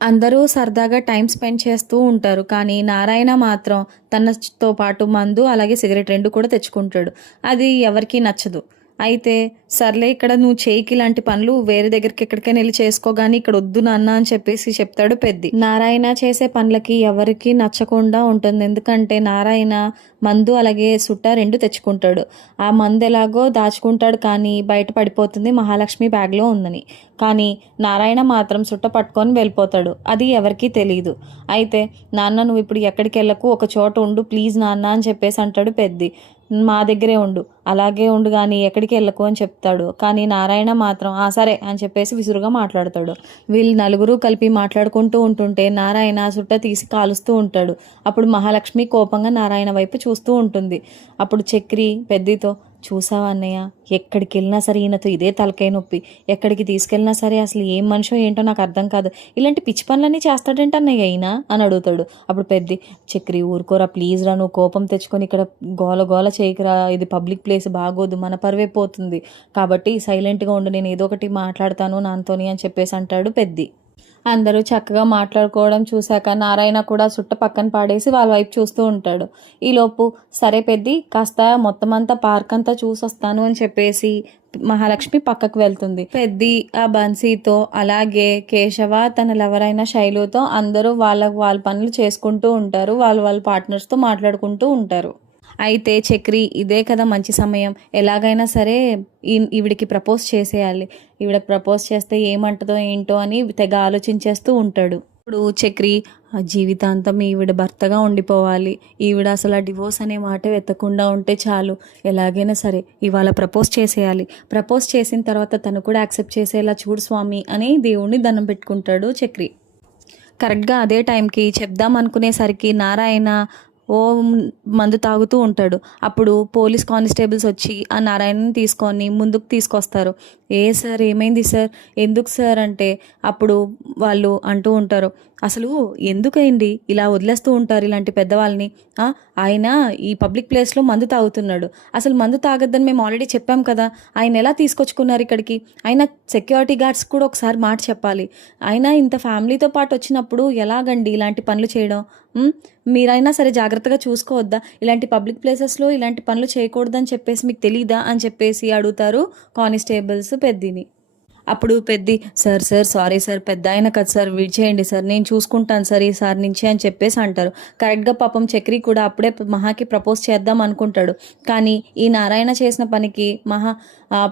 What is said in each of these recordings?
అందరూ సరదాగా time spend చేస్తూ ఉంటారు. కానీ నారాయణ మాత్రం తనతో పాటు మందు అలాగే సిగరెట్ 2 కూడా తెచ్చుకుంటాడు. అది ఎవరికీ నచ్చదు. అయితే సర్లే ఇక్కడ నువ్వు చెయ్యికి ఇలాంటి పనులు వేరే దగ్గరికి ఎక్కడికైనా వెళ్ళి చేసుకో గానీ ఇక్కడ వద్దు నాన్న అని చెప్పేసి చెప్తాడు పెద్ది. నారాయణ చేసే పనులకి ఎవరికి నచ్చకుండా ఉంటుంది. ఎందుకంటే నారాయణ మందు అలాగే సుట్ట 2 తెచ్చుకుంటాడు. ఆ మందు ఎలాగో దాచుకుంటాడు కానీ బయట పడిపోతుంది మహాలక్ష్మి బ్యాగ్లో ఉందని. కానీ నారాయణ మాత్రం సుట్ట పట్టుకొని వెళ్ళిపోతాడు. అది ఎవరికీ తెలియదు. అయితే నాన్న నువ్వు ఇప్పుడు ఎక్కడికి వెళ్ళకు, ఒక చోట ఉండు ప్లీజ్ నాన్న అని చెప్పేసి అంటాడు పెద్ది. మా దగ్గరే ఉండు, అలాగే ఉండు కానీ ఎక్కడికి వెళ్ళకు అని చెప్తాడు. కానీ నారాయణ మాత్రం సరే అని చెప్పేసి విసురుగా మాట్లాడతాడు. వీళ్ళు నలుగురు కలిపి మాట్లాడుకుంటూ ఉంటుంటే నారాయణ సుట్ట తీసి కాలుస్తూ ఉంటాడు. అప్పుడు మహాలక్ష్మి కోపంగా నారాయణ వైపు చూస్తూ ఉంటుంది. అప్పుడు చక్రి పెద్దితో, చూసావా అన్నయ్య, ఎక్కడికి వెళ్ళినా సరే ఈయనతో ఇదే తలకాయ నొప్పి, ఎక్కడికి తీసుకెళ్ళినా సరే అసలు ఏం మనిషో ఏంటో నాకు అర్థం కాదు, ఇలాంటి పిచ్చి పనులన్నీ చేస్తాడంట అన్నయ్య అయినా అని అడుగుతాడు. అప్పుడు పెద్ది, చక్రి ఊరుకోరా ప్లీజ్ రా, నువ్వు కోపం తెచ్చుకొని ఇక్కడ గోల గోల చేయకురా, ఇది పబ్లిక్ ప్లేస్ బాగోదు, మన పరువే పోతుంది, కాబట్టి సైలెంట్గా ఉండు, నేను ఏదో ఒకటి మాట్లాడతాను నాతోని అని చెప్పేసి అంటాడు పెద్ది. అందరూ చక్కగా మాట్లాడుకోవడం చూశాక నారాయణ కూడా సుట్ట పక్కన పాడేసి వాళ్ళ వైపు చూస్తూ ఉంటాడు. ఈలోపు సరే పెద్ది కాస్త మొత్తం అంతా పార్క్ అంతా చూసొస్తాను అని చెప్పేసి మహాలక్ష్మి పక్కకు వెళ్తుంది. పెద్ది ఆ బన్సీతో అలాగే కేశవ తన లవరైన శైలుతో అందరూ వాళ్ళ పనులు చేసుకుంటూ ఉంటారు. వాళ్ళ పార్ట్నర్స్తో మాట్లాడుకుంటూ ఉంటారు. అయితే చక్రి ఇదే కదా మంచి సమయం, ఎలాగైనా సరే ఈవిడికి ప్రపోజ్ చేసేయాలి, ఈవిడకి ప్రపోజ్ చేస్తే ఏమంటుందో ఏంటో అని తెగ ఆలోచించేస్తూ ఉంటాడు. ఇప్పుడు చక్రి జీవితాంతం ఈవిడ భర్తగా ఉండిపోవాలి, ఈవిడ అసలు ఆ డివోర్స్ అనే మాట వెతకుండా ఉంటే చాలు, ఎలాగైనా సరే ఇవాళ ప్రపోజ్ చేసేయాలి, ప్రపోజ్ చేసిన తర్వాత తను కూడా యాక్సెప్ట్ చేసేలా చూడు స్వామి అని దేవుణ్ణి దండం పెట్టుకుంటాడు చక్రి. కరెక్ట్గా అదే టైంకి చెప్దాం అనుకునేసరికి నారాయణ మందు తాగుతూ ఉంటాడు. అప్పుడు పోలీస్ కానిస్టేబుల్స్ వచ్చి ఆ నారాయణని తీసుకొని ముందుకు తీసుకొస్తారు. సార్ ఏమైంది సార్, ఎందుకు సార్ అంటే అప్పుడు వాళ్ళు అంటూ ఉంటారు, అసలు ఎందుకైంది ఇలా వదిలేస్తూ ఉంటారు ఇలాంటి పెద్దవాళ్ళని, ఆయన ఈ పబ్లిక్ ప్లేస్లో మందు తాగుతున్నాడు, అసలు మందు తాగొద్దని మేము ఆల్రెడీ చెప్పాం కదా, ఆయన ఎలా తీసుకొచ్చుకున్నారు ఇక్కడికి, ఆయన సెక్యూరిటీ గార్డ్స్ కూడా ఒకసారి మాట చెప్పాలి, ఆయన ఇంత ఫ్యామిలీతో పాటు వచ్చినప్పుడు ఎలాగండి ఇలాంటి పనులు చేయడం, మీరైనా సరే జాగ్రత్తగా చూసుకోవద్దా, ఇలాంటి పబ్లిక్ ప్లేసెస్లో ఇలాంటి పనులు చేయకూడదని చెప్పేసి మీకు తెలీదా అని చెప్పేసి అడుగుతారు కానిస్టేబుల్స్ పెద్దిని. అప్పుడు పెద్ది, సార్ సారీ సార్, పెద్ద ఆయన కదా సార్, విడిచేయండి సార్, నేను చూసుకుంటాను సార్ ఈసారి నుంచి అని చెప్పేసి అంటారు. కరెక్ట్గా పాపం చక్రి కూడా అప్పుడే మహాకి ప్రపోజ్ చేద్దాం అనుకుంటాడు. కానీ ఈ నారాయణ చేసిన పనికి మహా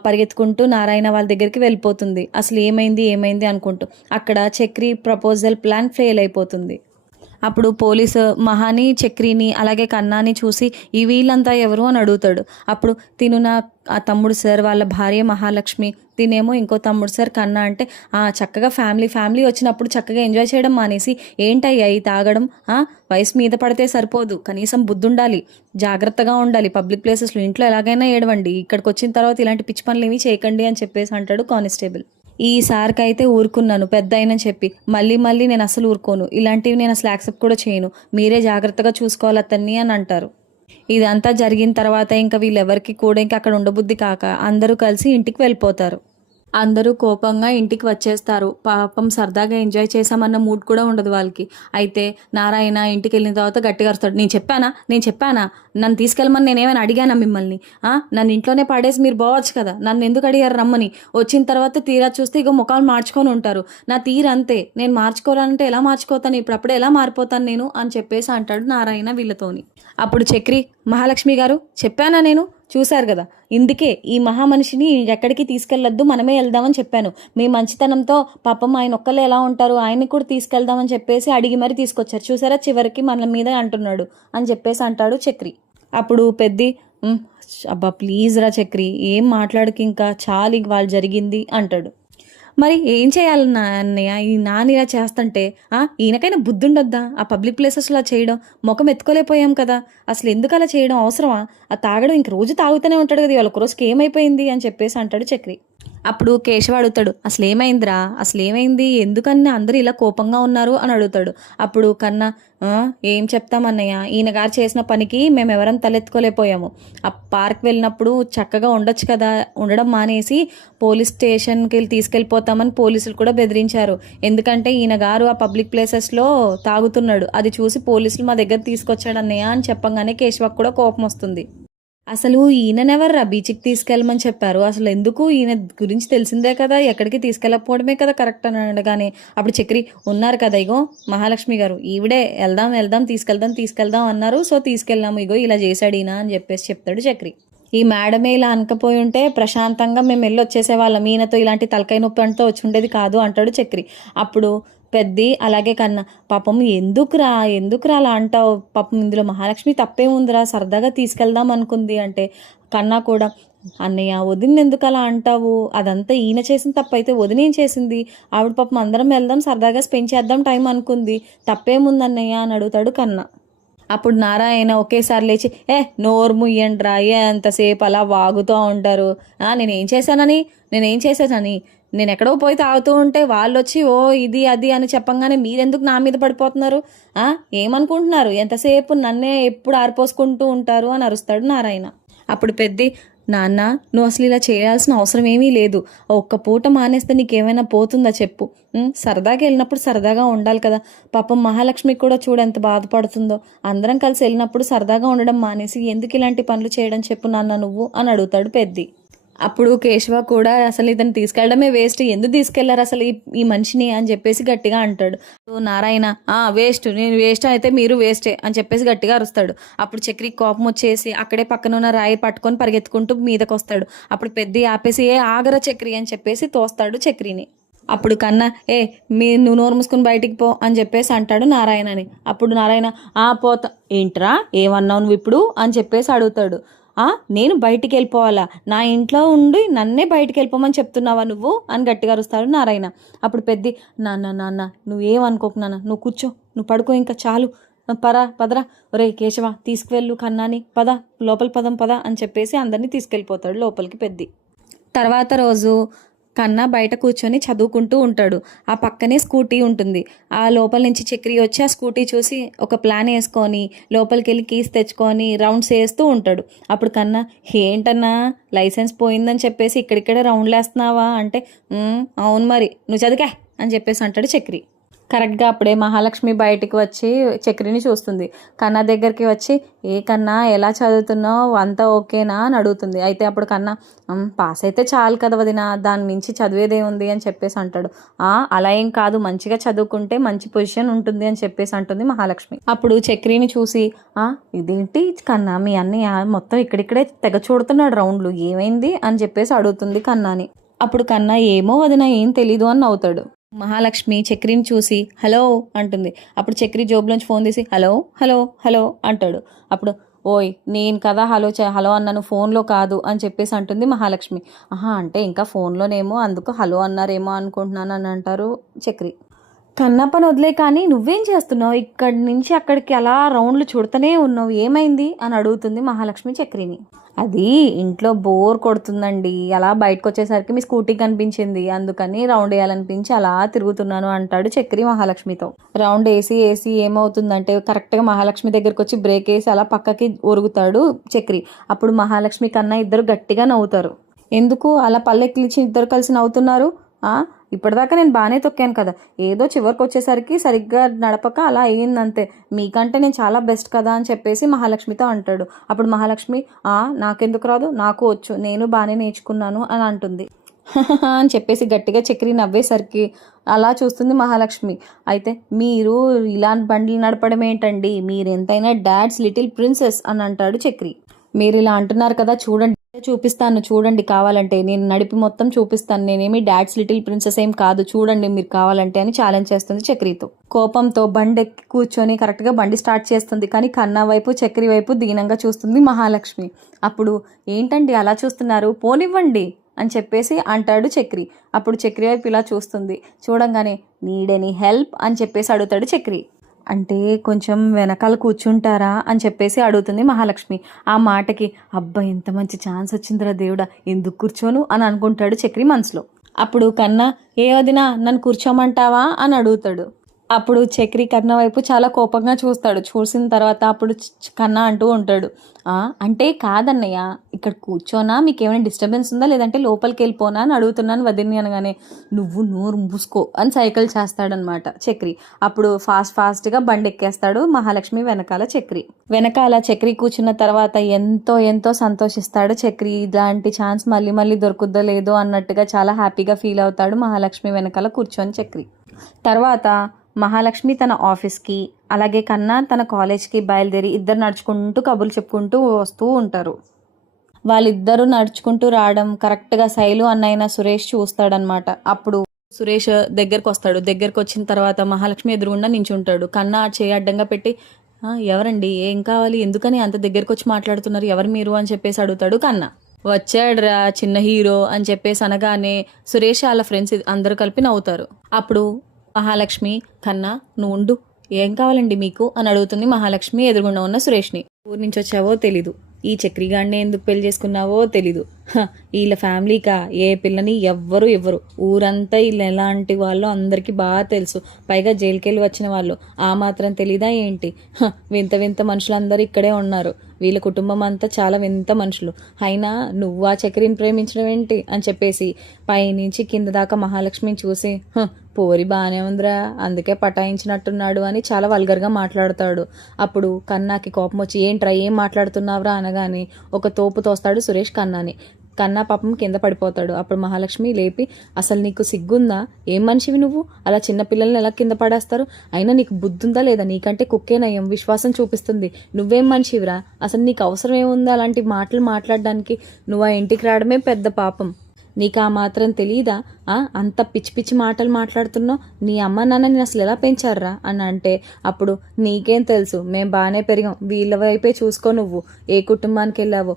పరిగెత్తుకుంటూ నారాయణ వాళ్ళ దగ్గరికి వెళ్ళిపోతుంది. అసలు ఏమైంది అనుకుంటూ అక్కడ చక్రి ప్రపోజల్ ప్లాన్ ఫెయిల్ అయిపోతుంది. అప్పుడు పోలీసు మహాని చక్రిని అలాగే కన్నాని చూసి ఈ వీళ్ళంతా ఎవరు అని అడుగుతాడు. అప్పుడు తిను నా ఆ తమ్ముడు సార్, వాళ్ళ భార్య మహాలక్ష్మి, తినేమో ఇంకో తమ్ముడు సార్ కన్నా అంటే చక్కగా ఫ్యామిలీ వచ్చినప్పుడు చక్కగా ఎంజాయ్ చేయడం మానేసి ఏంటయ్యా ఈ తాగడం, వయసు మీద పడితే సరిపోదు, కనీసం బుద్ధి ఉండాలి, జాగ్రత్తగా ఉండాలి, పబ్లిక్ ప్లేసెస్లో ఇంట్లో ఎలాగైనా ఏడవండి, ఇక్కడికి వచ్చిన తర్వాత ఇలాంటి పిచ్చి పనులు ఏమీ చేయకండి అని చెప్పేసి అంటాడు కానిస్టేబుల్. ఈసారికి అయితే ఊరుకున్నాను పెద్ద అయినని చెప్పి, మళ్ళీ నేను అసలు ఊరుకోను, ఇలాంటివి నేను అసలు యాక్సెప్ట్ కూడా చేయను, మీరే జాగ్రత్తగా చూసుకోవాలి అతన్ని అని అంటారు. ఇదంతా జరిగిన తర్వాత ఇంకా వీళ్ళెవరికి కూడా ఇంకా అక్కడ ఉండబుద్ధి కాక అందరూ కలిసి ఇంటికి వెళ్ళిపోతారు. అందరూ కోపంగా ఇంటికి వచ్చేస్తారు. పాపం సరదాగా ఎంజాయ్ చేసామన్న మూడ్ కూడా ఉండదు వాళ్ళకి. అయితే నారాయణ ఇంటికి వెళ్ళిన తర్వాత గట్టిగా అరుస్తాడు, నేను చెప్పానా నన్ను తీసుకెళ్ళమని నేనేమైనా అడిగానా మిమ్మల్ని, నన్ను ఇంట్లోనే పడేసి మీరు పోవచ్చు కదా, నన్ను ఎందుకు అడిగారు రమ్మని, వచ్చిన తర్వాత తీరా చూస్తే ఇక ముఖాలు మార్చుకొని ఉంటారు, నా తీరు అంతే, నేను మార్చుకోవాలంటే ఎలా మార్చుకోతాను, ఇప్పుడప్పుడే ఎలా మారిపోతాను నేను అని చెప్పేసి అంటాడు నారాయణ వీళ్ళతోని. అప్పుడు చక్రి, మహాలక్ష్మి గారు చెప్పానా నేను, చూశారు కదా, ఇందుకే ఈ మహామనిషిని ఎక్కడికి తీసుకెళ్లొద్దు, మనమే వెళ్దామని చెప్పాను, మీ మంచితనంతో పాపం ఆయన ఒక్కళ్ళే ఎలా ఉంటారు, ఆయన్ని కూడా తీసుకెళ్దామని చెప్పేసి అడిగి మరి తీసుకొచ్చారు, చూసారా చివరికి మన మీద అంటున్నాడు అని చెప్పేసి అంటాడు చక్రి. అప్పుడు పెద్ది, అబ్బా ప్లీజ్ రా చక్రి, ఏం మాట్లాడకి, ఇంకా చాలు వాళ్ళు జరిగింది అంటాడు. మరి ఏం చేయాలన్నా అన్నయ్య, ఈ నాన్న ఇలా చేస్తుంటే ఈయనకైనా బుద్ధి ఉండొద్దా, ఆ పబ్లిక్ ప్లేసెస్లో చేయడం, ముఖం ఎత్తుకోలేకపోయాం కదా, అసలు ఎందుకు అలా చేయడం అవసరమా, ఆ తాగడం ఇంక రోజు తాగుతూనే ఉంటాడు కదా, ఇవాళ ఒక రోజుకి ఏమైపోయింది అని చెప్పేసి అంటాడు చక్రి. అప్పుడు కేశవ అడుగుతాడు, అసలు ఏమైందిరా, అసలు ఏమైంది, ఎందుకన్నా అందరూ ఇలా కోపంగా ఉన్నారు అని అడుగుతాడు. అప్పుడు కన్నా, "ఆ, ఏం చెప్తామన్నయ్య, ఈయన గారు చేసిన పనికి మేము ఎవరం తలెత్తుకోలేకపోయాము. ఆ పార్క్ వెళ్ళినప్పుడు చక్కగా ఉండొచ్చు కదా, ఉండడం మానేసి పోలీస్ స్టేషన్కి వెళ్ళి తీసుకెళ్ళిపోతామని పోలీసులు కూడా బెదిరించారు. ఎందుకంటే ఈయన గారు ఆ పబ్లిక్ ప్లేసెస్లో తాగుతున్నాడు, అది చూసి పోలీసులు మా దగ్గర తీసుకొచ్చాడు అన్నయ్య" అని చెప్పంగానే కేశవకు కూడా కోపం వస్తుంది. అసలు ఈయననెవర్రా బీచ్కి తీసుకెళ్ళమని చెప్పారు, అసలు ఎందుకు, ఈయన గురించి తెలిసిందే కదా, ఎక్కడికి తీసుకెళ్ళకపోవడమే కదా కరెక్ట్ అని అనగానే అప్పుడు చక్రి, ఉన్నారు కదా ఇగో మహాలక్ష్మి గారు, ఈవిడే వెళ్దాం వెళ్దాం తీసుకెళ్దాం అన్నారు, సో తీసుకెళ్ళాము, ఇగో ఇలా చేశాడు ఈయన అని చెప్పేసి చెప్తాడు చక్రి. ఈ మేడమే ఇలా అనకపోయి ఉంటే ప్రశాంతంగా మేము వెళ్ళి వచ్చేసేవాళ్ళం, ఈయనతో ఇలాంటి తలకాయ నొప్పి అంటూ వచ్చి ఉండేది కాదు అంటాడు చక్రి. అప్పుడు పెద్ది అలాగే కన్నా, పాపం ఎందుకురా అలా అంటావు, పాపం ఇందులో మహాలక్ష్మి తప్పే ఉందిరా, సరదాగా తీసుకెళ్దాం అనుకుంది అంటే కన్నా కూడా, అన్నయ్య వదిన ఎందుకు అలా అంటావు, అదంతా ఈయన చేసిన తప్పు అయితే వదిన ఏం చేసింది, ఆవిడ పాపం అందరం వెళ్దాం సరదాగా స్పెండ్ చేద్దాం టైం అనుకుంది, తప్పేముంది అన్నయ్య అని అడుగుతాడు కన్నా. అప్పుడు నారాయణ ఒకేసారి లేచి, నోరు ముయ్యండ్రా, ఎంతసేపు అలా వాగుతూ ఉంటారు, నేనేం చేశానని నేను ఎక్కడో పోయి తాగుతూ ఉంటే వాళ్ళు వచ్చి ఓ ఇది అది అని చెప్పంగానే మీరెందుకు నా మీద పడిపోతున్నారు, ఏమనుకుంటున్నారు, ఎంతసేపు నన్నే ఎప్పుడు ఆరిపోసుకుంటూ ఉంటారు అని అరుస్తాడు నారాయణ. అప్పుడు పెద్ది, నాన్న నువ్వు అసలు ఇలా చేయాల్సిన అవసరం ఏమీ లేదు, ఒక్క పూట మానేస్తే నీకేమైనా పోతుందా చెప్పు, సరదాగా వెళ్ళినప్పుడు సరదాగా ఉండాలి కదా, పాపం మహాలక్ష్మి కూడా చూడు ఎంత బాధపడుతుందో, అందరం కలిసి వెళ్ళినప్పుడు సరదాగా ఉండడం మానేసి ఎందుకు ఇలాంటి పనులు చేయడం చెప్పు నాన్న నువ్వు అని అడుగుతాడు పెద్ది. అప్పుడు కేశవ కూడా అసలు ఇతను తీసుకెళ్ళడమే వేస్ట్, ఎందుకు తీసుకెళ్లారు అసలు ఈ మనిషిని అని చెప్పేసి గట్టిగా అంటాడు. నారాయణ, నేను వేస్ట్ అయితే మీరు వేస్టే అని చెప్పేసి గట్టిగా అరుస్తాడు. అప్పుడు చక్రి కోపం వచ్చేసి అక్కడే పక్కన ఉన్న రాయి పట్టుకొని పరిగెత్తుకుంటూ మీదకి వస్తాడు. అప్పుడు పెద్ద ఆపేసి ఆగరా చక్రి అని చెప్పేసి తోస్తాడు చక్రిని. అప్పుడు కన్నా, నువ్వు నోరు మూసుకుని బయటికి పో అని చెప్పేసి అంటాడు నారాయణని. అప్పుడు నారాయణ, పోతా ఏంట్రా, ఏమన్నావు నువ్వు ఇప్పుడు అని చెప్పేసి అడుగుతాడు. నేను బయటికి వెళ్ళిపోవాలా, నా ఇంట్లో ఉండి నన్నే బయటికి వెళ్ళిపోమని చెప్తున్నావా నువ్వు అని గట్టిగా అరుస్తాడు నారాయణ. అప్పుడు పెద్ది, నాన్న నువ్వేమనుకోకు నాన్న, నువ్వు కూర్చో, నువ్వు పడుకో, ఇంకా చాలు, పదరా, ఒరే కేశవ తీసుకువెళ్ళు కన్నాని, లోపల పద అని చెప్పేసి అందరినీ తీసుకెళ్ళిపోతాడు లోపలికి పెద్ది. తర్వాత రోజు కన్నా బయట కూర్చొని చదువుకుంటూ ఉంటాడు. ఆ పక్కనే స్కూటీ ఉంటుంది. ఆ లోపల నుంచి చక్రి వచ్చి ఆ స్కూటీ చూసి ఒక ప్లాన్ వేసుకొని లోపలికి వెళ్ళి కీస్ తెచ్చుకొని రౌండ్స్ వేస్తూ ఉంటాడు. అప్పుడు కన్నా, ఏంటన్నా లైసెన్స్ పోయిందని చెప్పేసి ఇక్కడిక్కడే రౌండ్లు వేస్తున్నావా అంటే, అవును మరి నువ్వు చదికా అని చెప్పేసి అంటాడు చక్రి. కరెక్ట్గా అప్పుడే మహాలక్ష్మి బయటికి వచ్చి చక్రిని చూస్తుంది. కన్నా దగ్గరికి వచ్చి, కన్నా ఎలా చదువుతున్నావు, అంతా ఓకేనా అని అడుగుతుంది. అయితే అప్పుడు కన్నా, పాస్ అయితే చాలు కదా వదిన, దాని మించి చదివేదే ఉంది అని చెప్పేసి అంటాడు. అలా ఏం కాదు, మంచిగా చదువుకుంటే మంచి పొజిషన్ ఉంటుంది అని చెప్పేసి అంటుంది మహాలక్ష్మి. అప్పుడు చక్రిని చూసి, ఇదేంటి కన్నా, మీ అన్నయ్య మొత్తం ఇక్కడిక్కడే తెగ చూడుతున్నాడు రౌండ్లు, ఏమైంది అని చెప్పేసి అడుగుతుంది కన్నాని. అప్పుడు కన్నా, ఏమో వదిన ఏం తెలీదు అని నవ్వుతాడు. మహాలక్ష్మి చక్రిని చూసి హలో అంటుంది. అప్పుడు చక్రి జోబులోంచి ఫోన్ తీసి హలో హలో హలో అంటాడు. అప్పుడు, ఓయ్ నేను కదా హలో అన్నాను, ఫోన్లో కాదు అని చెప్పేసి అంటుంది మహాలక్ష్మి. అంటే ఇంకా ఫోన్లోనేమో, అందుకు హలో అన్నారేమో అనుకుంటున్నాను అని అంటారు చక్రి. కన్నప్పని వదిలే కానీ నువ్వేం చేస్తున్నావు, ఇక్కడి నుంచి అక్కడికి అలా రౌండ్లు చుడతనే ఉన్నావు, ఏమైంది అని అడుగుతుంది మహాలక్ష్మి చక్రిని. అది ఇంట్లో బోర్ కొడుతుందండి, అలా బయటకు వచ్చేసరికి మీ స్కూటీ కనిపించింది, అందుకని రౌండ్ వేయాలనిపించి అలా తిరుగుతున్నాను అంటాడు చక్రి మహాలక్ష్మితో. రౌండ్ వేసి ఏమవుతుందంటే కరెక్ట్గా మహాలక్ష్మి దగ్గరికి వచ్చి బ్రేక్ వేసి అలా పక్కకి ఒరుగుతాడు చక్రి. అప్పుడు మహాలక్ష్మి కన్నా ఇద్దరు గట్టిగా నవ్వుతారు. ఎందుకు అలా పల్లెక్కిలిచి ఇద్దరు కలిసి నవ్వుతున్నారు, ఇప్పటిదాకా నేను బాగానే తొక్కాను కదా, ఏదో చివరికి వచ్చేసరికి సరిగ్గా నడపక అలా అయ్యిందంతే, మీకంటే నేను చాలా బెస్ట్ కదా అని చెప్పేసి మహాలక్ష్మితో అంటాడు. అప్పుడు మహాలక్ష్మి, నాకెందుకు రాదు, నాకు వచ్చు, నేను బాగానే నేర్చుకున్నాను అని అంటుంది. అని చెప్పేసి గట్టిగా చక్రి నవ్వేసరికి అలా చూస్తుంది మహాలక్ష్మి. అయితే మీరు ఇలాంటి బండ్లు నడపడం ఏంటండి, మీరు ఎంతైనా డాడ్స్ లిటిల్ ప్రిన్సెస్ అని అంటాడు చక్రి. మీరు ఇలా అంటున్నారు కదా, చూడండి కావాలంటే, నేను నడిపి మొత్తం చూపిస్తాను, నేనేమి డాడ్స్ లిటిల్ ప్రిన్సెస్ ఏం కాదు, చూడండి మీరు కావాలంటే అని ఛాలెంజ్ చేస్తుంది చక్రితో. కోపంతో బండి ఎక్కి కూర్చొని కరెక్ట్గా బండి స్టార్ట్ చేస్తుంది. కానీ కన్నా వైపు చక్రి వైపు దీనంగా చూస్తుంది మహాలక్ష్మి. అప్పుడు, ఏంటండి అలా చూస్తున్నారు, పోనివ్వండి అని చెప్పేసి అంటాడు చక్రి. అప్పుడు చక్రి వైపు ఇలా చూస్తుంది. చూడంగానే, నీడ్ ఎనీ హెల్ప్ అని చెప్పేసి అడుగుతాడు చక్రి. అంటే కొంచెం వెనకాల కూర్చుంటారా అని చెప్పేసి అడుగుతుంది మహాలక్ష్మి. ఆ మాటకి అబ్బా ఎంత మంచి ఛాన్స్ వచ్చిందిరా దేవుడా, ఎందుకు కూర్చోను అని అనుకుంటాడు చక్రి మనసులో. అప్పుడు కన్నా ఏ వదినా నన్ను కూర్చోమంటావా అని అడుగుతాడు. అప్పుడు చక్రి కన్నా వైపు చాలా కోపంగా చూస్తాడు. చూసిన తర్వాత అప్పుడు కన్నా అంటూ ఉంటాడు, అంటే కాదన్నయ్య, ఇక్కడ కూర్చోనా, మీకు ఏమైనా డిస్టర్బెన్స్ ఉందా, లేదంటే లోపలికి వెళ్ళిపోనా అని అడుగుతున్నాను వదిన్ని అనగానే నువ్వు నోరు మూసుకో అని సైకిల్ చేస్తాడనమాట చక్రి. అప్పుడు ఫాస్ట్గా బండి ఎక్కేస్తాడు మహాలక్ష్మి వెనకాల చక్రి కూర్చున్న తర్వాత ఎంతో ఎంతో సంతోషిస్తాడు చక్రి. ఇలాంటి ఛాన్స్ మళ్ళీ మళ్ళీ దొరుకుద్దో లేదో అన్నట్టుగా చాలా హ్యాపీగా ఫీల్ అవుతాడు మహాలక్ష్మి వెనకాల కూర్చొని చక్రి. తర్వాత మహాలక్ష్మి తన ఆఫీస్కి అలాగే కన్నా తన కాలేజ్కి బయలుదేరి ఇద్దరు నడుచుకుంటూ కబుర్లు చెప్పుకుంటూ వస్తూ ఉంటారు. వాళ్ళిద్దరూ నడుచుకుంటూ రావడం కరెక్ట్గా శైలు అన్నయ్య సురేష్ చూస్తాడనమాట. అప్పుడు సురేష్ దగ్గరకు వస్తాడు. దగ్గరకు వచ్చిన తర్వాత మహాలక్ష్మి ఎదురుగుండా నించుంటాడు. కన్నా చేయి అడ్డంగా పెట్టి ఎవరండి, ఏం కావాలి, ఎందుకని అంత దగ్గరకు వచ్చి మాట్లాడుతున్నారు, ఎవరు మీరు అని చెప్పేసి అడుగుతాడు కన్నా. వచ్చాడ్రా చిన్న హీరో అని చెప్పేసి అనగానే సురేష్ వాళ్ళ ఫ్రెండ్స్ అందరూ కలిపి నవ్వుతారు. అప్పుడు మహాలక్ష్మి కన్నా నువ్వు ఉండు, ఏం కావాలండి మీకు అని అడుగుతుంది మహాలక్ష్మి ఎదురుగుండా ఉన్న సురేష్ని. ఊరి నుంచి వచ్చావో తెలీదు, ఈ చక్రిగాడిని ఎందుకు పెళ్లి చేసుకున్నావో తెలీదు, వీళ్ళ ఫ్యామిలీకా ఏ పిల్లని ఎవ్వరు ఇవ్వరు, ఊరంతా వీళ్ళు ఎలాంటి వాళ్ళు అందరికీ బాగా తెలుసు, పైగా జైలుకెళ్ళి వచ్చిన వాళ్ళు, ఆ మాత్రం తెలీదా ఏంటి, వింత వింత మనుషులందరూ ఇక్కడే ఉన్నారు, వీళ్ళ కుటుంబం అంతా చాలా వింత మనుషులు, అయినా నువ్వు ఆ చక్రిని ప్రేమించడం ఏంటి అని చెప్పేసి పైనుంచి కింద దాకా మహాలక్ష్మిని చూసి పోరి బాగానే ఉందిరా, అందుకే పటాయించినట్టున్నాడు అని చాలా వల్గర్గా మాట్లాడతాడు. అప్పుడు కన్నాకి కోపం వచ్చి ఏంట్రా ఏం మాట్లాడుతున్నావురా అనగానే ఒక తోపు తోస్తాడు సురేష్ కన్నాని. కన్నా పాపం కింద పడిపోతాడు. అప్పుడు మహాలక్ష్మి లేపి అసలు నీకు సిగ్గుందా, ఏం మనిషివి నువ్వు, అలా చిన్నపిల్లల్ని ఎలా కింద పడేస్తారు, అయినా నీకు బుద్ధుందా లేదా, నీకంటే కుక్కే నయం, విశ్వాసం చూపిస్తుంది, నువ్వేం మనిషివిరా, అసలు నీకు అవసరం ఏముందా అలాంటి మాటలు మాట్లాడడానికి, నువ్వు ఆ ఇంటికి రావడమే పెద్ద పాపం, నీకు ఆ మాత్రం తెలీదా, అంత పిచ్చి పిచ్చి మాటలు మాట్లాడుతున్నావు, నీ అమ్మ నాన్న నేను అసలు ఎలా పెంచారా అని అంటే అప్పుడు నీకేం తెలుసు, మేము బాగానే పెరిగాం, వీళ్ళ వైపే చూసుకో, నువ్వు ఏ కుటుంబానికి వెళ్ళావు,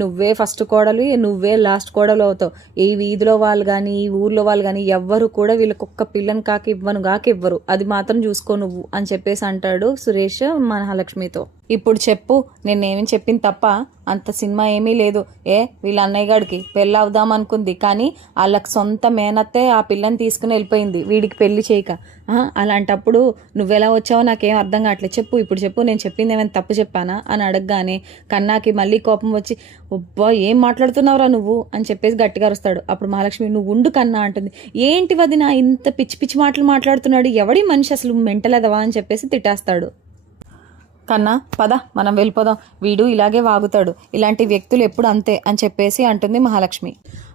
నువ్వే ఫస్ట్ కోడలు, నువ్వే లాస్ట్ కోడలు అవుతావు, ఈ వీధిలో వాళ్ళు కానీ ఈ ఊర్లో వాళ్ళు కానీ ఎవ్వరు కూడా వీళ్ళకి ఒక్క పిల్లని ఇవ్వరు, అది మాత్రం చూసుకో నువ్వు అని చెప్పేసి అంటాడు సురేష్ మహాలక్ష్మితో. ఇప్పుడు చెప్పు, నేనేమని చెప్పింది తప్ప, అంత సినిమా ఏమీ లేదు, వీళ్ళ అన్నయ్య గారికి పెళ్ళి అవుదాం అనుకుంది, కానీ వాళ్ళకి సొంత మేనత్తే ఆ పిల్లని తీసుకుని వెళ్ళిపోయింది వీడికి పెళ్లి చేయక, అలాంటప్పుడు నువ్వెలా వచ్చావో నాకేం అర్థం కావట్లేదు, చెప్పు ఇప్పుడు చెప్పు, నేను చెప్పింది ఏమైనా తప్పు చెప్పానా అని అడగగానే కన్నాకి మళ్ళీ కోపం వచ్చి ఒబ్బా ఏం మాట్లాడుతున్నావురా నువ్వు అని చెప్పేసి గట్టిగా అరుస్తాడు. అప్పుడు మహాలక్ష్మి నువ్వు ఉండు కన్నా అంటుంది. ఏంటి వదినా ఇంత పిచ్చి పిచ్చి మాటలు మాట్లాడుతున్నాడు, ఎవడి మనిషి అసలు మెంటలేదవా అని చెప్పేసి తిట్టేస్తాడు. కన్నా పద మనం వెళ్ళిపోదాం, వీడు ఇలాగే వాగుతాడు, ఇలాంటి వ్యక్తులు ఎప్పుడు అంతే అని చెప్పేసి అంటుంది మహాలక్ష్మి.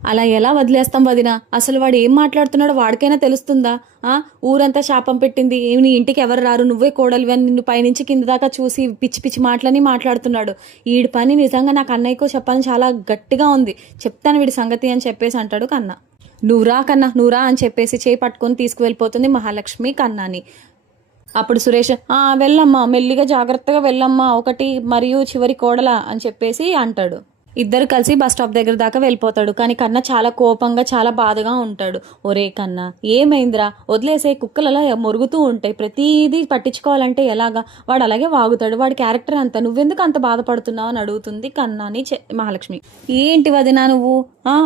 అలా ఎలా వదిలేస్తాం వదినా, అసలు వాడు ఏం మాట్లాడుతున్నాడో వాడికైనా తెలుస్తుందా, ఊరంతా శాపం పెట్టింది, నీ ఇంటికి ఎవరు రారు, నువ్వే కోడలివి అని నిన్ను పైనుంచి కింద దాకా చూసి పిచ్చి పిచ్చి మాటలని మాట్లాడుతున్నాడు, వీడి పని నిజంగా నాకు అన్నయ్యకో చెప్పాలని చాలా గట్టిగా ఉంది, చెప్తాను వీడి సంగతి అని చెప్పేసి అంటాడు కన్నా. నువ్వురా కన్నా నువ్వురా అని చెప్పేసి చేయి పట్టుకొని తీసుకువెళ్ళిపోతుంది మహాలక్ష్మి కన్నాని. అప్పుడు సురేష్ వెళ్ళమ్మా, మెల్లిగా జాగ్రత్తగా వెళ్ళమ్మా, ఒకటి మరియు చివరి కోడల అని చెప్పేసి అంటాడు. ఇద్దరు కలిసి బస్ స్టాప్ దగ్గర దాకా వెళ్ళిపోతాడు. కానీ కన్నా చాలా కోపంగా చాలా బాధగా ఉంటాడు. ఒరే కన్నా ఏమైందిరా, వదిలేసే, కుక్కలు అలా మొరుగుతూ ఉంటాయి, ప్రతిదీ పట్టించుకోవాలంటే ఎలాగా, వాడు అలాగే వాగుతాడు, వాడి క్యారెక్టర్ అంతా, నువ్వెందుకు అంత బాధపడుతున్నావు అని అడుగుతుంది కన్నాని మహాలక్ష్మి. ఏంటి వదినా నువ్వు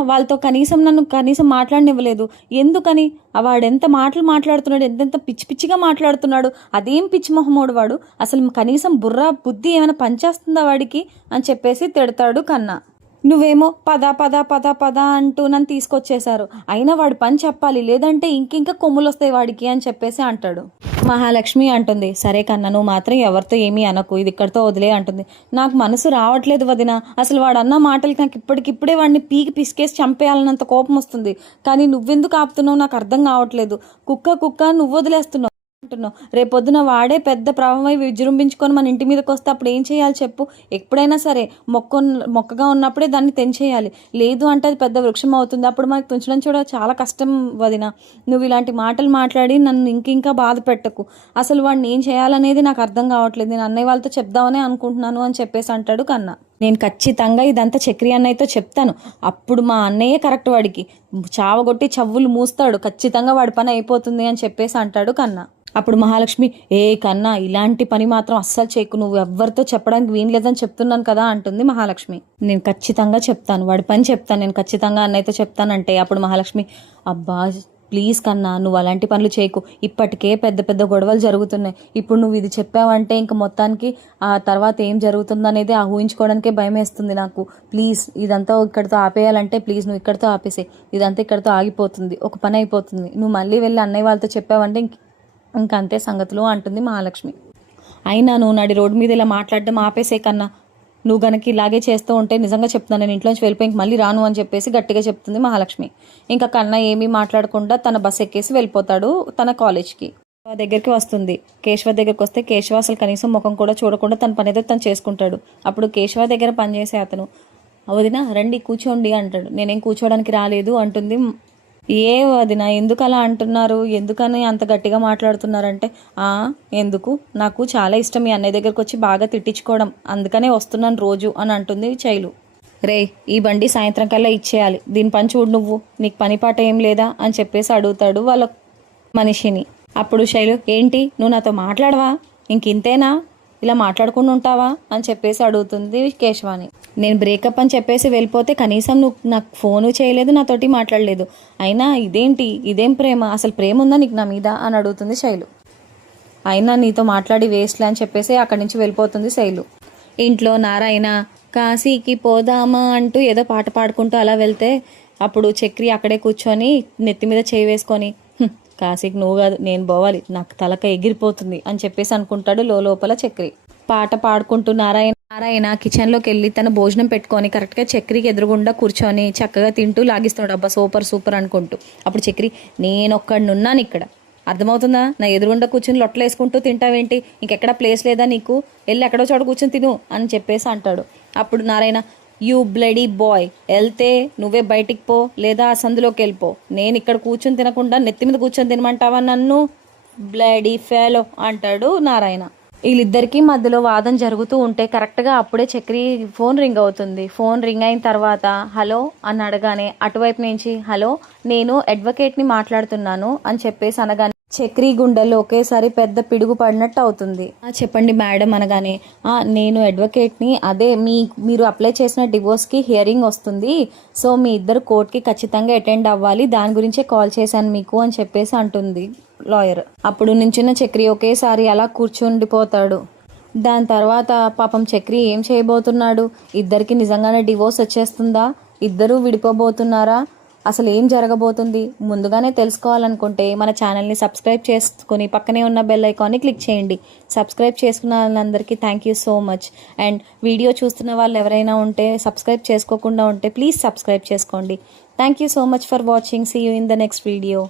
వాళ్ళతో కనీసం మాట్లాడనివ్వలేదు, ఎందుకని, వాడెంత మాటలు మాట్లాడుతున్నాడు, ఎంతెంత పిచ్చి పిచ్చిగా మాట్లాడుతున్నాడు, అదేం పిచ్చి మొహమోడు వాడు, అసలు కనీసం బుర్ర బుద్ధి ఏమైనా పనిచేస్తుందా వాడికి అని చెప్పేసి తిడతాడు కన్నా. నువ్వేమో పద పద పద పద అంటూ నన్ను తీసుకొచ్చేశారు, అయినా వాడి పని చెప్పాలి, లేదంటే ఇంకింకా కొమ్ములు వస్తాయి వాడికి అని చెప్పేసి అంటాడు. మహాలక్ష్మి అంటుంది, సరే కన్నా నువ్వు మాత్రం ఎవరితో ఏమీ అనకు, ఇది ఇక్కడితో వదిలే అంటుంది. నాకు మనసు రావట్లేదు వదిన, అసలు వాడు అన్న మాటలకి నాకు ఇప్పటికిప్పుడే వాడిని పీకి పిసికేసి చంపేయాలన్నంత కోపం వస్తుంది, కానీ నువ్వెందుకు ఆపుతున్నావు నాకు అర్థం కావట్లేదు, కుక్క నువ్వు వదిలేస్తున్నావు అంటున్నావు, రేపొద్దున వాడే పెద్ద ప్రభావమై విజృంభించుకొని మన ఇంటి మీదకి వస్తే అప్పుడు ఏం చేయాలి చెప్పు, ఎప్పుడైనా సరే మొక్కగా ఉన్నప్పుడే దాన్ని తెంచేయాలి, లేదు అంటే అది పెద్ద వృక్షం అవుతుంది, అప్పుడు మనకి తుంచడం చూడ చాలా కష్టం వదిన, నువ్వు ఇలాంటి మాటలు మాట్లాడి నన్ను ఇంకింకా బాధ పెట్టకు, అసలు వాడిని ఏం చేయాలనేది నాకు అర్థం కావట్లేదు, నేను అన్నయ్య వాళ్ళతో చెప్దామని అనుకుంటున్నాను అని చెప్పేసి అంటాడు కన్నా. నేను ఖచ్చితంగా ఇదంతా చక్రి అన్నయ్యతో చెప్తాను, అప్పుడు మా అన్నయ్యే కరెక్ట్, వాడికి చావగొట్టి చవ్వులు మూస్తాడు, ఖచ్చితంగా వాడి పని అయిపోతుంది అని చెప్పేసి అంటాడు కన్నా. అప్పుడు మహాలక్ష్మి, ఏ కన్నా ఇలాంటి పని మాత్రం అస్సలు చేయకు, నువ్వు ఎవరితో చెప్పడానికి వీలు లేదని చెప్తున్నాను కదా అంటుంది మహాలక్ష్మి. నేను ఖచ్చితంగా చెప్తాను, వాడి పని చెప్తాను, నేను ఖచ్చితంగా అన్నయ్యతో చెప్తానంటే అప్పుడు మహాలక్ష్మి, అబ్బా ప్లీజ్ కన్నా నువ్వు అలాంటి పనులు చేయకు, ఇప్పటికే పెద్ద పెద్ద గొడవలు జరుగుతున్నాయి, ఇప్పుడు నువ్వు ఇది చెప్పావంటే ఇంక మొత్తానికి ఆ తర్వాత ఏం జరుగుతుందనేది ఆ ఊహించుకోవడానికే భయం వేస్తుంది నాకు. ప్లీజ్ ఇదంతా ఇక్కడితో ఆపేయాలంటే ప్లీజ్ నువ్వు ఇక్కడితో ఆపేసే, ఇదంతా ఇక్కడితో ఆగిపోతుంది, ఒక పని అయిపోతుంది, నువ్వు మళ్ళీ వెళ్ళి అన్నయ్య వాళ్ళతో చెప్పావంటే ఇంకంతే సంగతులు అంటుంది మహాలక్ష్మి. అయినా నువ్వు నడి రోడ్డు మీద ఇలా మాట్లాడడం ఆపేసే కన్నా, నువ్వు గనక ఇలాగే చేస్తూ ఉంటే నిజంగా చెప్తున్నాను నేను ఇంట్లోంచి వెళ్ళిపోయి ఇంక మళ్ళీ రాను అని చెప్పేసి గట్టిగా చెప్తుంది మహాలక్ష్మి. ఇంకా కన్నా ఏమీ మాట్లాడకుండా తన బస్ ఎక్కేసి వెళ్ళిపోతాడు తన కాలేజ్కి. దగ్గరికి వస్తుంది. కేశవ దగ్గరికి వస్తే కేశవ అసలు కనీసం ముఖం కూడా చూడకుండా తన పని ఏదో తను చేసుకుంటాడు. అప్పుడు కేశవ దగ్గర పనిచేసే అతను, వదిన రండి కూర్చోండి అంటాడు. నేనేం కూర్చోడానికి రాలేదు అంటుంది. ఏ వదిన ఎందుకు అలా అంటున్నారు, ఎందుకని అంత గట్టిగా మాట్లాడుతున్నారంటే, ఎందుకు, నాకు చాలా ఇష్టం మీ అన్నయ్య దగ్గరకు వచ్చి బాగా తిట్టించుకోవడం, అందుకనే వస్తున్నాను రోజు అని అంటుంది శైలు. రే ఈ బండి సాయంత్రం కల్లా ఇచ్చేయాలి, దీని పని చూడు, నువ్వు నీకు పని పాట ఏం లేదా అని చెప్పేసి అడుగుతాడు వాళ్ళ మనిషిని. అప్పుడు శైలు, ఏంటి నువ్వు నాతో మాట్లాడవా, ఇంకింతేనా, ఇలా మాట్లాడుకుంటూ ఉంటావా అని చెప్పేసి అడుగుతుంది కేశవాని. నేను బ్రేకప్ అని చెప్పేసి వెళ్ళిపోతే కనీసం నువ్వు నాకు ఫోను చేయలేదు, నాతోటి మాట్లాడలేదు, అయినా ఇదేంటి, ఇదేం ప్రేమ, అసలు ప్రేమ ఉందా నీకు నా మీద అని అడుగుతుంది శైలు. అయినా నీతో మాట్లాడి వేస్ట్లే అని చెప్పేసి అక్కడి నుంచి వెళ్ళిపోతుంది శైలు. ఇంట్లో నారాయణ కాశీకి పోదామా అంటూ ఏదో పాట పాడుకుంటూ అలా వెళ్తే అప్పుడు చక్రి అక్కడే కూర్చొని నెత్తి మీద చేయి వేసుకొని, కాశీకి నువ్వు కాదు నేను పోవాలి, నాకు తలక ఎగిరిపోతుంది అని చెప్పేసి అనుకుంటాడు లోపల చక్రి. పాట పాడుకుంటూ నారాయణ కిచెన్లోకి వెళ్ళి తన భోజనం పెట్టుకొని కరెక్ట్గా చక్రికి ఎదురుగుండా కూర్చొని చక్కగా తింటూ లాగిస్తున్నాడు. అబ్బా సూపర్ సూపర్ అనుకుంటూ. అప్పుడు చక్రి, నేనొక్కడున్నాను ఇక్కడ, అర్థమవుతుందా, నా ఎదురుగుండా కూర్చొని లొట్టలు వేసుకుంటూ తింటావేంటి, ఇంకెక్కడ ప్లేస్ లేదా నీకు, వెళ్ళి ఎక్కడో చోట కూర్చొని తిను అని చెప్పేసి అంటాడు. అప్పుడు నారాయణ, యూ బ్లడీ బాయ్, వెళ్తే నువ్వే బయటికి పో లేదా ఆ సందులోకి వెళ్ళిపో, నేను ఇక్కడ కూర్చొని తినకుండా నెత్తి మీద కూర్చొని తినమంటావా నన్ను, బ్లడీ ఫెలో అంటాడు నారాయణ. వీళ్ళిద్దరికీ మధ్యలో వాదన జరుగుతూ ఉంటే కరెక్ట్గా అప్పుడే చక్రి ఫోన్ రింగ్ అవుతుంది. ఫోన్ రింగ్ అయిన తర్వాత హలో అని అడగానే అటువైపు నుంచి, హలో నేను అడ్వకేట్ని మాట్లాడుతున్నాను అని చెప్పేసి అనగానే చక్రి గుండెల్లో ఒకేసారి పెద్ద పిడుగు పడినట్టు అవుతుంది. చెప్పండి మేడం అనగానే, నేను అడ్వకేట్ని, అదే మీరు అప్లై చేసిన డివోర్స్కి హియరింగ్ వస్తుంది, సో మీ ఇద్దరు కోర్టుకి ఖచ్చితంగా అటెండ్ అవ్వాలి, దాని గురించే కాల్ చేశాను మీకు అని చెప్పేసి అంటుంది లాయర్. అప్పుడు నుంచిన చక్రి ఒకేసారి అలా కూర్చుండిపోతాడు. దాని తర్వాత పాపం చక్రి ఏం చేయబోతున్నాడు, ఇద్దరికి నిజంగానే డివోర్స్ వచ్చేస్తుందా, ఇద్దరూ విడిపోబోతున్నారా, అసలు ఏం జరగబోతుంది, ముందుగానే తెలుసుకోవాలనుకుంటే మన ఛానల్ని సబ్స్క్రైబ్ చేసుకొని పక్కనే ఉన్న బెల్ ఐకాన్ని క్లిక్ చేయండి. సబ్స్క్రైబ్ చేసుకున్న వాళ్ళందరికీ thank you so much. And video చూస్తున్న వాళ్ళు ఎవరైనా ఉంటే సబ్స్క్రైబ్ చేసుకోకుండా ఉంటే ప్లీజ్ సబ్స్క్రైబ్ చేసుకోండి. Thank you so much for watching. See you in the next video.